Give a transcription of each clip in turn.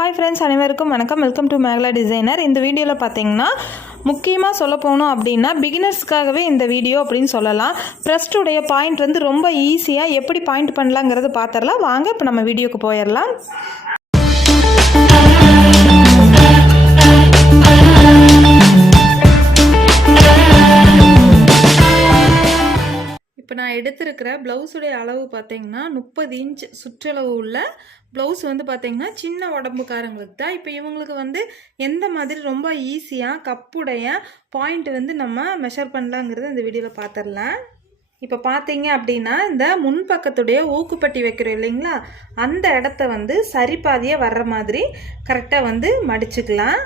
Hi friends அனைவருக்கும் வணக்கம். Welcome to Megala designer இந்த வீடியோவில் பார்த்தீங்கன்னா முக்கியமாக சொல்ல போனோம் அப்படின்னா பிகினர்ஸ்க்காகவே இந்த வீடியோ அப்படின்னு சொல்லலாம். ப்ரெஸ்டுடைய பாயிண்ட் வந்து ரொம்ப ஈஸியாக எப்படி பாயிண்ட் பண்ணலாங்கிறது பார்த்துடலாம் வாங்க இப்போ நம்ம வீடியோக்கு போயிடலாம். இப்போ நான் எடுத்திருக்கிற ப்ளவுஸுடைய அளவு பார்த்தீங்கன்னா முப்பது இன்ச் சுற்றளவு உள்ள ப்ளவுஸ் வந்து பார்த்தீங்கன்னா சின்ன உடம்புக்காரங்களுக்கு தான். இப்போ இவங்களுக்கு வந்து எந்த மாதிரி ரொம்ப ஈஸியாக கப்புடைய பாயிண்ட் வந்து நம்ம மெஷர் பண்ணலாங்கிறத இந்த வீடியோவில் பார்த்துடலாம் இப்போ பார்த்தீங்க அப்படின்னா இந்த முன்பக்கத்துடைய ஊக்குப்பட்டி வைக்கிறோம் இல்லைங்களா? அந்த இடத்த வந்து சரிபாதியாக வர்ற மாதிரி கரெக்டாக வந்து மடிச்சுக்கலாம்.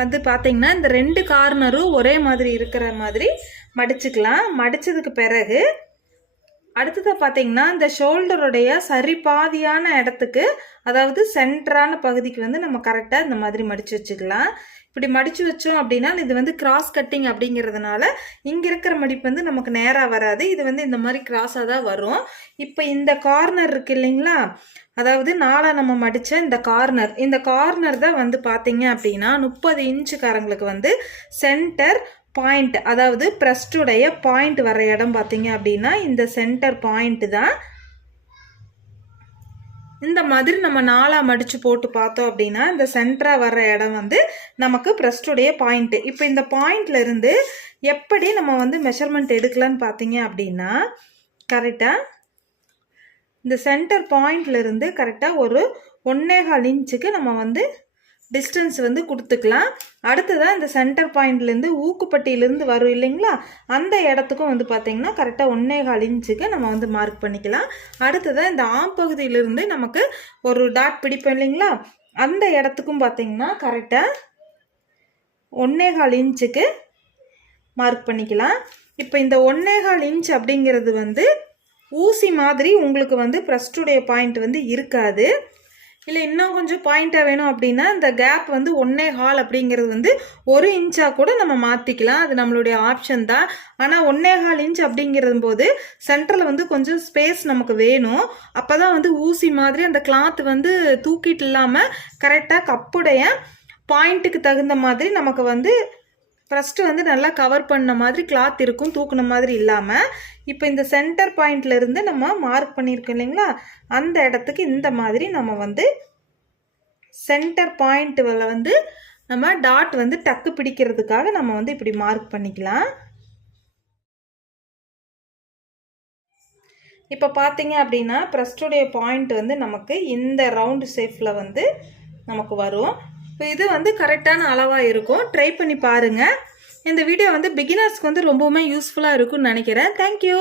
வந்து பார்த்தீங்கன்னா இந்த ரெண்டு கார்னரும் ஒரே மாதிரி இருக்கிற மாதிரி மடிச்சுக்கலாம். மடித்ததுக்கு பிறகு அடுத்ததாக பார்த்தீங்கன்னா இந்த ஷோல்டருடைய சரிபாதியான இடத்துக்கு அதாவது சென்டரான பகுதிக்கு வந்து நம்ம கரெக்டாக இந்த மாதிரி மடித்து வச்சுக்கலாம். இப்படி மடித்து வச்சோம் அப்படின்னா இது வந்து கிராஸ் கட்டிங் அப்படிங்கிறதுனால இங்கே இருக்கிற மடிப்பு வந்து நமக்கு நேராக வராது. இது வந்து இந்த மாதிரி கிராஸாக தான் வரும். இப்போ இந்த கார்னர் இருக்கு இல்லைங்களா? அதாவது நாளாக நம்ம மடித்த இந்த கார்னர் இந்த கார்னர் தான் வந்து பார்த்தீங்க அப்படின்னா முப்பது இன்ச்சுக்காரங்களுக்கு வந்து சென்டர் பாயிண்ட் அதாவது ப்ரெஸ்டுடைய பாயிண்ட் வர இடம் பார்த்தீங்க அப்படின்னா இந்த சென்டர் பாயிண்ட் தான். இந்த மாதிரி நம்ம நாலாக மடித்து போட்டு பார்த்தோம் அப்படின்னா இந்த சென்டராக வர்ற இடம் வந்து நமக்கு ப்ரெஸ்டுடைய பாயிண்ட்டு இப்போ இந்த பாயிண்ட்லேருந்து எப்படி நம்ம வந்து மெஷர்மெண்ட் எடுக்கலான்னு பார்த்தீங்க அப்படின்னா கரெக்டாக இந்த சென்டர் பாயிண்ட்லேருந்து கரெக்டாக ஒரு ஒன்னேகால் இன்ச்சுக்கு நம்ம வந்து டிஸ்டன்ஸ் வந்து கொடுத்துக்கலாம். அடுத்ததாக இந்த சென்டர் பாயிண்ட்லேருந்து ஊக்குப்பட்டியிலேருந்து வரும் இல்லைங்களா? அந்த இடத்துக்கும் வந்து பார்த்திங்கன்னா கரெக்டாக ஒன்றே கால் இன்ச்சுக்கு நம்ம வந்து மார்க் பண்ணிக்கலாம். அடுத்ததாக இந்த ஆம் பகுதியிலேருந்து நமக்கு ஒரு டாட் பிடிப்போம் இல்லைங்களா? அந்த இடத்துக்கும் பார்த்திங்கன்னா கரெக்டாக ஒன்றே கால் இன்ச்சுக்கு மார்க் பண்ணிக்கலாம். இப்போ இந்த ஒன்றே கால் இன்ச் அப்படிங்கிறது வந்து ஊசி மாதிரி உங்களுக்கு வந்து ப்ளஸ் டூடைய பாயிண்ட் வந்து இருக்காது. இல்லை இன்னும் கொஞ்சம் பாயிண்ட்டாக வேணும் அப்படின்னா இந்த கேப் வந்து ஒன்னே ஹால் அப்படிங்கிறது வந்து ஒரு இன்ச்சாக கூட நம்ம மாற்றிக்கலாம் அது நம்மளுடைய ஆப்ஷன் தான். ஆனால் ஒன்னே ஹால் இன்ச் அப்படிங்கிறது போது சென்டரில் வந்து கொஞ்சம் ஸ்பேஸ் நமக்கு வேணும். அப்போ தான் வந்து ஊசி மாதிரி அந்த கிளாத் வந்து தூக்கிட்டு இல்லாமல் கரெக்டாக கப்புடைய பாயிண்ட்டுக்கு தகுந்த மாதிரி நமக்கு வந்து ஃபஸ்ட்டு வந்து நல்லா கவர் பண்ண மாதிரி கிளாத் இருக்கும் தூக்குன மாதிரி இல்லாமல் இப்போ இந்த சென்டர் பாயிண்ட்லேருந்து நம்ம மார்க் பண்ணியிருக்கோம் இல்லைங்களா? அந்த இடத்துக்கு இந்த மாதிரி நம்ம வந்து சென்டர் பாயிண்ட்டில் வந்து நம்ம டாட் வந்து டக்கு பிடிக்கிறதுக்காக நம்ம வந்து இப்படி மார்க் பண்ணிக்கலாம். இப்போ பார்த்தீங்க அப்படின்னா ப்ரெஸ்டுடைய பாயிண்ட் வந்து நமக்கு இந்த ரவுண்டு ஷேஃபில் வந்து நமக்கு வரும். இப்போ இது வந்து கரெக்டான அளவாக இருக்கும். ட்ரை பண்ணி பாருங்கள் இந்த வீடியோ வந்து பிகினர்ஸ்க்கு வந்து ரொம்பவுமே யூஸ்ஃபுல்லாக இருக்கும்னு நினைக்கிறேன். தேங்க்யூ